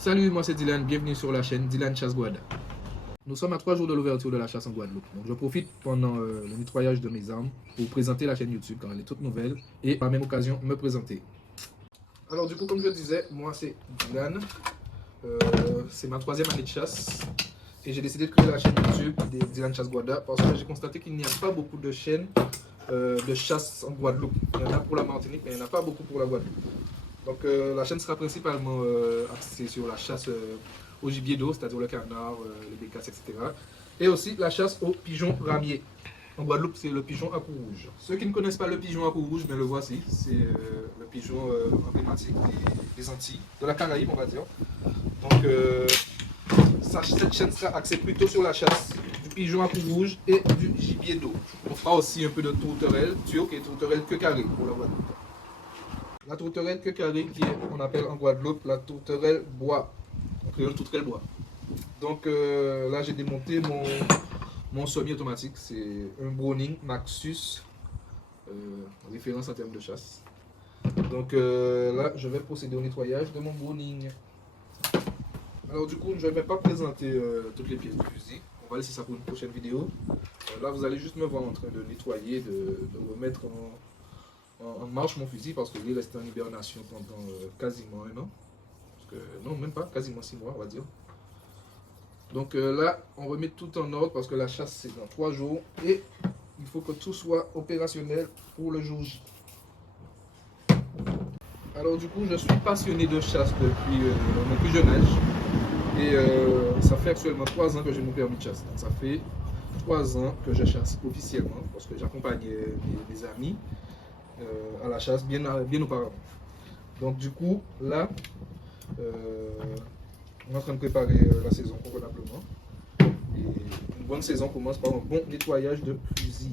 Salut, moi c'est Dylan, bienvenue sur la chaîne Dylan Chasse Guada. Nous sommes à 3 jours de l'ouverture de la chasse en Guadeloupe. Donc je profite pendant le nettoyage de mes armes pour présenter la chaîne YouTube car elle est toute nouvelle et par la même occasion me présenter. Alors du coup, comme je disais, moi c'est Dylan. C'est ma 3e année de chasse et j'ai décidé de créer la chaîne YouTube de Dylan Chasse Guada parce que j'ai constaté qu'il n'y a pas beaucoup de chaînes de chasse en Guadeloupe. Il y en a pour la Martinique mais il n'y en a pas beaucoup pour la Guadeloupe. Donc la chaîne sera principalement axée sur la chasse au gibier d'eau, c'est-à-dire le canard, les bécasses, etc. Et aussi la chasse aux pigeons ramiers. En Guadeloupe, c'est le pigeon à cou rouge. Ceux qui ne connaissent pas le pigeon à cou rouge, ben, le voici. C'est le pigeon emblématique des Antilles, de la Caraïbe, on va dire. Donc cette chaîne sera axée plutôt sur la chasse du pigeon à cou rouge et du gibier d'eau. On fera aussi un peu de tourterelle turque et tourterelle queue carrée pour la Guadeloupe. La tourterelle queue carrée qu'on appelle en Guadeloupe la tourterelle bois. En créole, tourterelle bois. Donc là j'ai démonté mon semi-automatique. C'est un Browning Maxus, référence en termes de chasse. Donc là je vais procéder au nettoyage de mon Browning. Alors du coup je ne vais pas présenter toutes les pièces du fusil. On va laisser ça pour une prochaine vidéo. Là vous allez juste me voir en train de nettoyer, de remettre en marche mon fusil parce qu'il est resté en hibernation pendant quasiment 1 an. Parce que, non, même pas, quasiment 6 mois, on va dire. Donc là, on remet tout en ordre parce que la chasse c'est dans 3 jours et il faut que tout soit opérationnel pour le jour J. Alors du coup, je suis passionné de chasse depuis mon plus jeune âge et ça fait actuellement 3 ans que j'ai mon permis de chasse. Donc ça fait 3 ans que je chasse officiellement parce que j'accompagnais mes amis à la chasse bien auparavant. Donc du coup là on est en train de préparer la saison convenablement et une bonne saison commence par un bon nettoyage de fusil.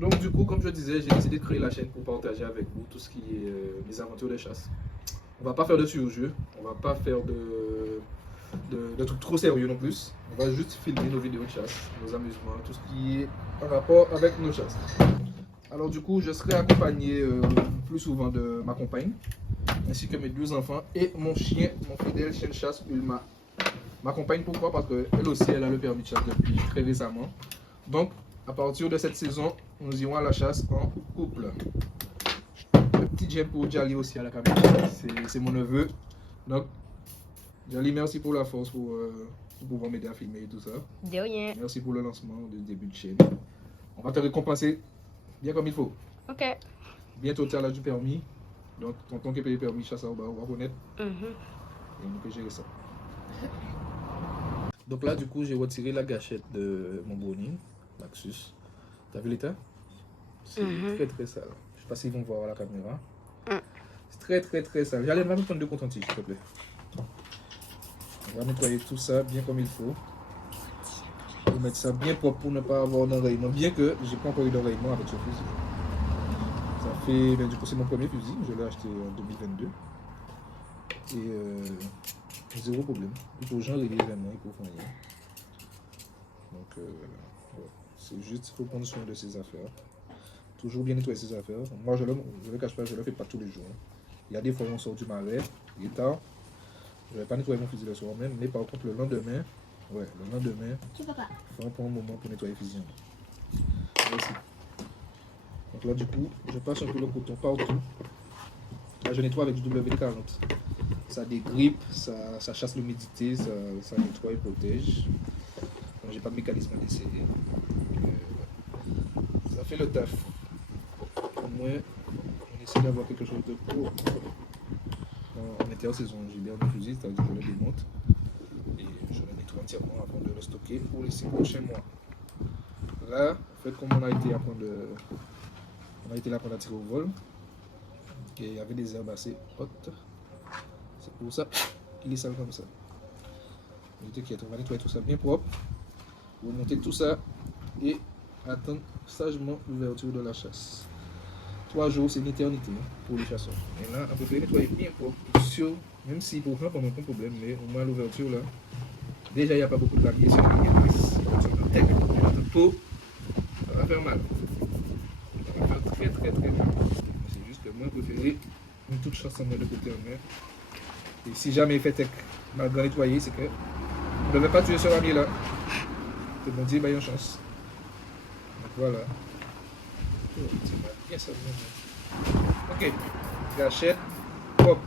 Donc du coup, comme je disais, j'ai décidé de créer la chaîne pour partager avec vous tout ce qui est mes aventures de chasse. On va pas faire de surjeu, on va pas faire de trucs trop sérieux non plus. On va juste filmer nos vidéos de chasse, nos amusements, tout ce qui est en rapport avec nos chasses. Alors du coup, je serai accompagné plus souvent de ma compagne, ainsi que mes 2 enfants et mon chien, mon fidèle chien de chasse Ulma. Ma compagne, pourquoi? Parce qu'elle aussi, elle a le permis de chasse depuis très récemment. Donc, à partir de cette saison, nous irons à la chasse en couple. Le petit j'aime pour Jali aussi à la caméra, c'est mon neveu. Donc, Jali, merci pour la force pour pouvoir m'aider à filmer et tout ça. De rien. Merci pour le lancement du début de chaîne. On va te récompenser bien comme il faut. Ok. Bientôt, tu as l'âge du permis. Donc, tonton qui paye le permis chasse on va reconnaître. Et nous peut gérer ça. Donc là, du coup, j'ai retiré la gâchette de mon Browning Maxus. T'as vu l'état? C'est très très sale. Je sais pas s'ils vont voir à la caméra. C'est très sale. J'allais me prendre 2 coton-tiges, s'il te plaît. On va nettoyer tout ça bien comme il faut. Pour mettre ça bien propre pour ne pas avoir d'enrayement. Bien que j'ai pas encore eu d'enrayement avec ce fusil. Ça fait, ben, du coup, c'est mon premier fusil. Je l'ai acheté en 2022. Et 0 problème. Il faut genre régler vraiment, il faut faire rien. Donc, ouais. C'est juste, il faut prendre soin de ses affaires. Toujours bien nettoyer ses affaires. Moi, je le cache pas, je le fais pas tous les jours. Il y a des fois où on sort du marais, il est tard. Je vais pas nettoyer mon fusil le soir même, mais par contre, le lendemain, il faut prendre un moment pour nettoyer le fusil. Merci. Donc là, du coup, je passe un peu le coton partout. Là, je nettoie avec du WD-40. Ça dégrippe, ça chasse l'humidité, ça nettoie et protège. J'ai pas de mécanisme à laisser. Ça fait le taf. Au moins, on essaie d'avoir quelque chose de court. En intersaison, j'ai bien le fusil, c'est-à-dire que je le démonte et je le nettoie entièrement avant de le stocker pour les 6 prochains mois. Là, en fait, comme on a été apprendre à tirer au vol, et il y avait des herbes assez hautes. C'est pour ça qu'il est sale comme ça. Ne t'inquiète, on va nettoyer tout ça bien propre, remonter tout ça et attendre sagement l'ouverture de la chasse. 3 jours, c'est une éternité pour les chasseurs. Et là, on peut nettoyer bien propre, sûr, même si pour moi, pas mon problème, mais au moins l'ouverture là, déjà il n'y a pas beaucoup de papier sur le peau, ça va faire mal. Ça va faire très mal. C'est juste que moi, je préfère une toute chasse en main de côté en main. Et si jamais il fait mal nettoyer, c'est que vous ne devez pas tuer ce ramier là. Que bon Dieu, bah, il y a une chance. Donc voilà. Oh, c'est bien ça. Ok. Gâchette. Hop.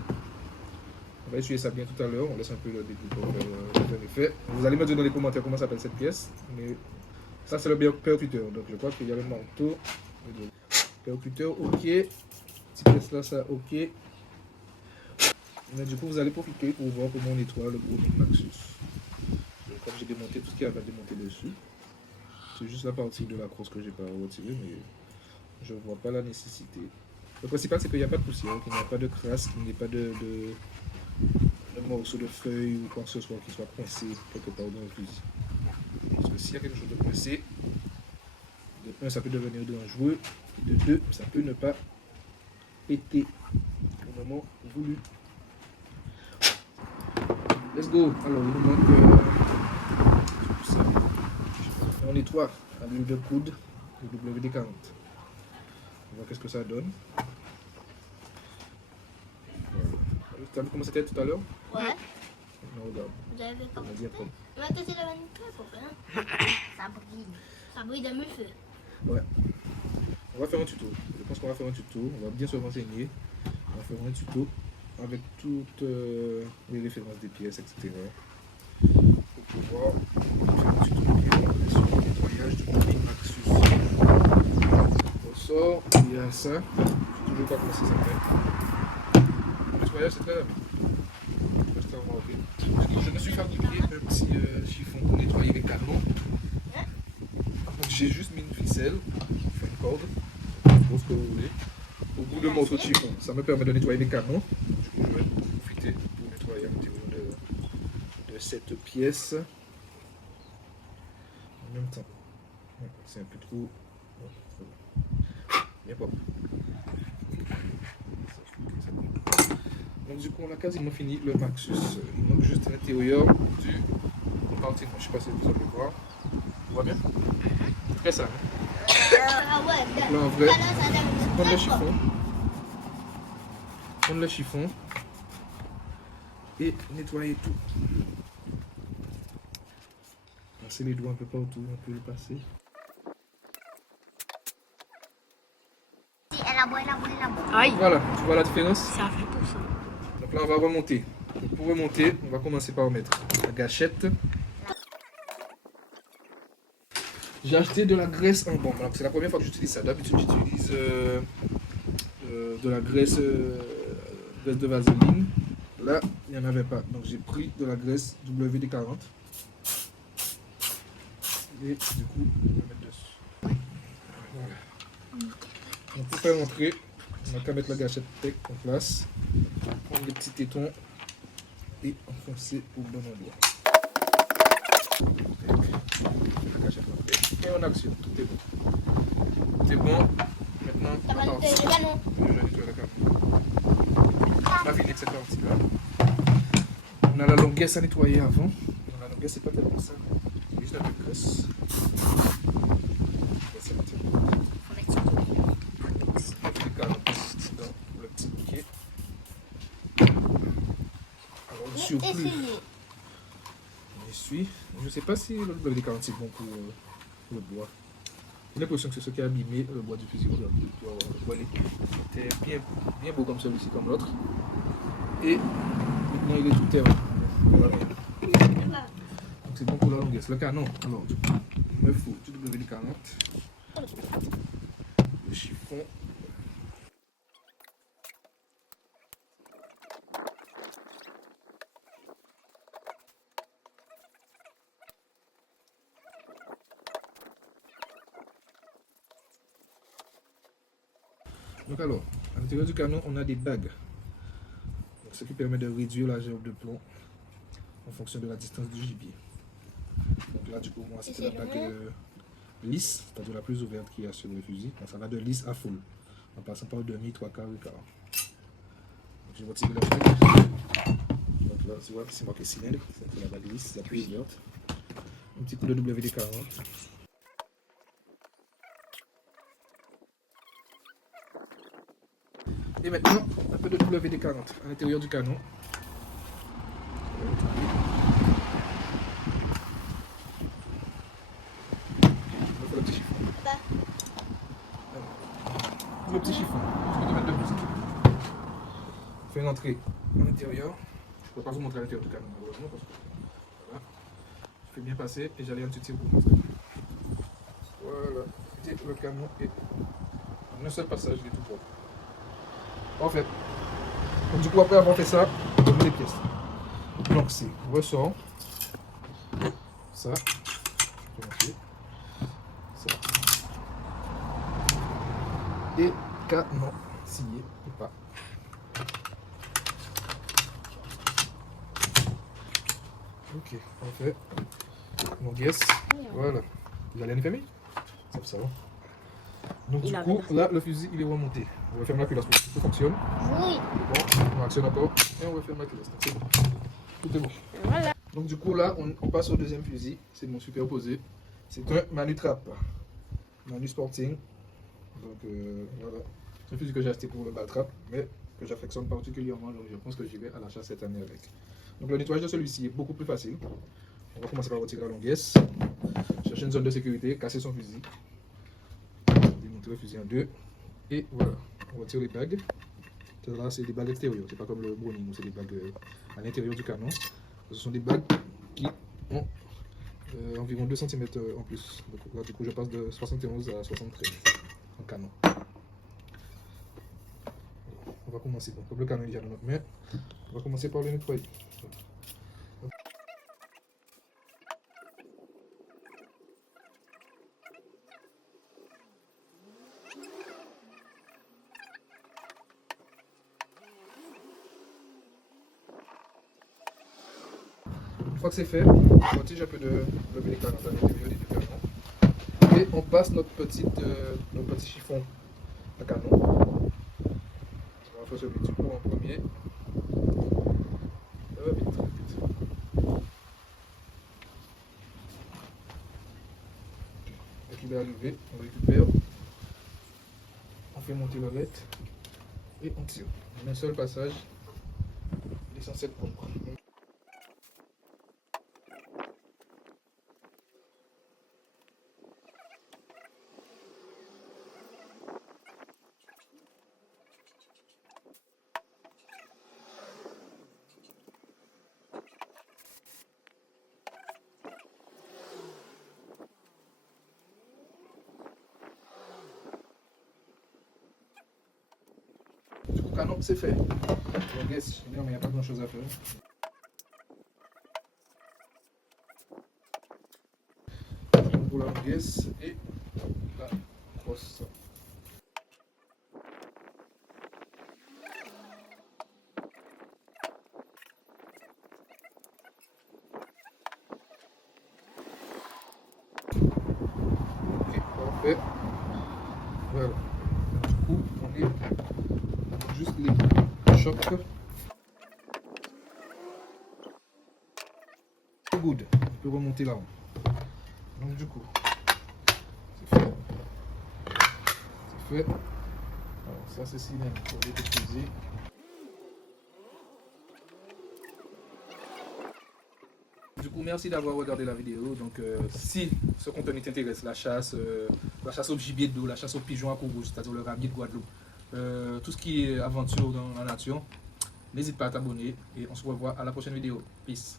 On va essuyer ça bien tout à l'heure. On laisse un peu le début pour faire l'effet. Vous allez me dire dans les commentaires comment s'appelle cette pièce. Mais ça, c'est le percuteur. Donc je crois qu'il y a le manteau. Percuteur, ok. Cette pièce là, ça, ok. Mais du coup, vous allez profiter pour voir comment on nettoie le premier Maxus. Donc, comme j'ai démonté tout ce qu'il y avait à démonter dessus, c'est juste la partie de la crosse que j'ai pas retirée, mais je ne vois pas la nécessité. Le principal, c'est qu'il n'y a pas de poussière, qu'il n'y a pas de crasse, qu'il n'y ait pas de morceaux de feuilles ou quoi que ce soit qui soit coincé quelque part dans le fusil. Parce que s'il y a quelque chose de coincé, de un, ça peut devenir dangereux, de deux, ça peut ne pas péter au moment voulu. Let's go. Alors, il nous manque ça. On nettoie à l'huile de coude le WD-40. On voit qu'est-ce que ça donne. Tu as vu comment c'était tout à l'heure? Ouais. Non, regarde. Vous avez pas On a bien propre. On va tester la vanille pour hein. Ça brille. Ça brille d'un feu. Ouais. On va faire un tuto. Je pense qu'on va faire un tuto. On va bien se renseigner. On va faire un tuto avec toutes les références des pièces, etc. Pour pouvoir faire un tuto bien sur le nettoyage du premier Maxus. On sort, il y a ça. Je ne sais toujours pas comment ça s'appelle. Le nettoyage, c'est très rapide. Je me suis fabriqué un petit chiffon pour nettoyer les canons. Donc j'ai juste mis une ficelle, enfin une corde, pour ce que vous voulez, au bout de morceau de chiffon. Ça me permet de nettoyer les canons. Du coup, je vais profiter pour nettoyer un petit peu de cette pièce. En même temps, c'est un peu trop... Bien propre. Donc du coup, on a quasiment fini le Maxus. Il manque juste l'intérieur du compartiment. Je ne sais pas si vous allez voir. On voit bien? C'est très simple. Ah ouais. Donc là, en vrai, prendre le chiffon. Prendre le chiffon. Et nettoyer tout. Passer les doigts un peu partout, on peut le passer. Aïe. Voilà, tu vois la différence? Ça fait tout ça. Donc là, on va remonter. Donc pour remonter, on va commencer par mettre la gâchette. J'ai acheté de la graisse en bombe. C'est la première fois que j'utilise ça. D'habitude, j'utilise de la graisse, graisse de vaseline. Là, il n'y en avait pas. Donc j'ai pris de la graisse WD-40. Et du coup, on va mettre dessus. Voilà. Donc pour faire entrer, on n'a qu'à mettre la gâchette tech en place. Prendre les petits tétons et enfoncer au bon endroit. La gâchette entrée. Et en action, tout est bon. C'est bon. Maintenant, Ça va nettoyer le canon. je vais nettoyer le canon. On a fini avec cette partie-là. On a la longuesse à nettoyer avant. La longuesse, c'est pas tellement ça. C'est juste un peu de graisse. Le petit bouquet. Alors, on essuie au plus. On essuie. Je ne sais pas si le WD-40 c'est bon pour le bois. J'ai l'impression que c'est ce qui a abîmé le bois du fusil. Le bois était bien beau comme celui-ci, comme l'autre. Et maintenant il est tout terre. Voilà. Donc c'est bon pour la longuesse. Le canon, alors du coup, il me faut du WD-40. Le chiffon. Donc alors, à l'intérieur du canon, on a des bagues. Donc, ce qui permet de réduire la gerbe de plomb en fonction de la distance du gibier. Donc là, du coup, moi, c'était la bague lisse, c'est-à-dire la plus ouverte qu'il y a sur le fusil. Donc, ça va de lisse à full, en passant par demi, trois quarts et quart. Donc, je vais retirer la bague. Donc là, tu vois, c'est marqué cylindre, c'est la bague lisse, la plus ouverte. Un petit coup de WD-40. Et maintenant, un peu de WD-40 à l'intérieur du canon. Le petit chiffon. Bah. Le petit chiffon. Tu peux te mettre de plus. Fais une entrée à l'intérieur. Je ne peux pas vous montrer à l'intérieur du canon, malheureusement, parce que voilà. Je fais bien passer et j'allais un petit tir pour vous montrer. Voilà. Et le canon est en un seul passage, il est tout propre. Parfait. Donc du coup, après avoir fait ça, on met les pièces. Donc c'est ressort. Ça. Ça. Et canon scié ou pas. Ok, parfait. Donc yes, voilà. Vous allez en famille? Ça va. Donc du coup, là, le fusil, il est remonté. On va faire la culasse pour que ça fonctionne. Oui. Bon, on actionne encore et on va faire la culasse. C'est bon. Tout est bon. Voilà. Donc du coup, là, on passe au deuxième fusil. C'est mon superposé. C'est un Manu Trap. Manu Sporting. Donc voilà. C'est un fusil que j'ai acheté pour le ball trap, mais que j'affectionne particulièrement. Donc je pense que j'irai à l'achat cette année avec. Donc le nettoyage de celui-ci est beaucoup plus facile. On va commencer par retirer la longuesse. Chercher une zone de sécurité, casser son fusil. Démonter le fusil en deux. Et voilà. On retire les bagues. Là, c'est des bagues extérieures. C'est pas comme le Browning où c'est des bagues à l'intérieur du canon. Ce sont des bagues qui ont environ 2 cm en plus. Donc là, du coup, je passe de 71 à 73 en canon. On va commencer. Donc, comme le canon est déjà dans notre main, on va commencer par le nettoyer. Une fois que c'est fait, on protège un peu de l'écran à l'intérieur du canon. Et on passe notre petit chiffon à canon. On va faire celui du coup en premier. Vite, vite. Dès qu'il est arrivé, on récupère. On fait monter le lait et on tire. En un seul passage, il est censé être propre. Du coup, canon, c'est fait. Donc, yes, il n'y a pas grand chose à faire. Pour la longuesse et la crosse. Ok, parfait. Voilà. Du coup, on est juste les chocs. Good. On peut remonter là-haut. Donc du coup, c'est fait. C'est fait. Alors, ça c'est cylindre pour les déposer. Du coup, merci d'avoir regardé la vidéo. Donc, si ce contenu t'intéresse, la chasse au gibier d'eau, la chasse aux pigeons à Courrouge, c'est-à-dire le rabier de Guadeloupe, tout ce qui est aventure dans la nature, n'hésite pas à t'abonner et on se revoit à la prochaine vidéo. Peace.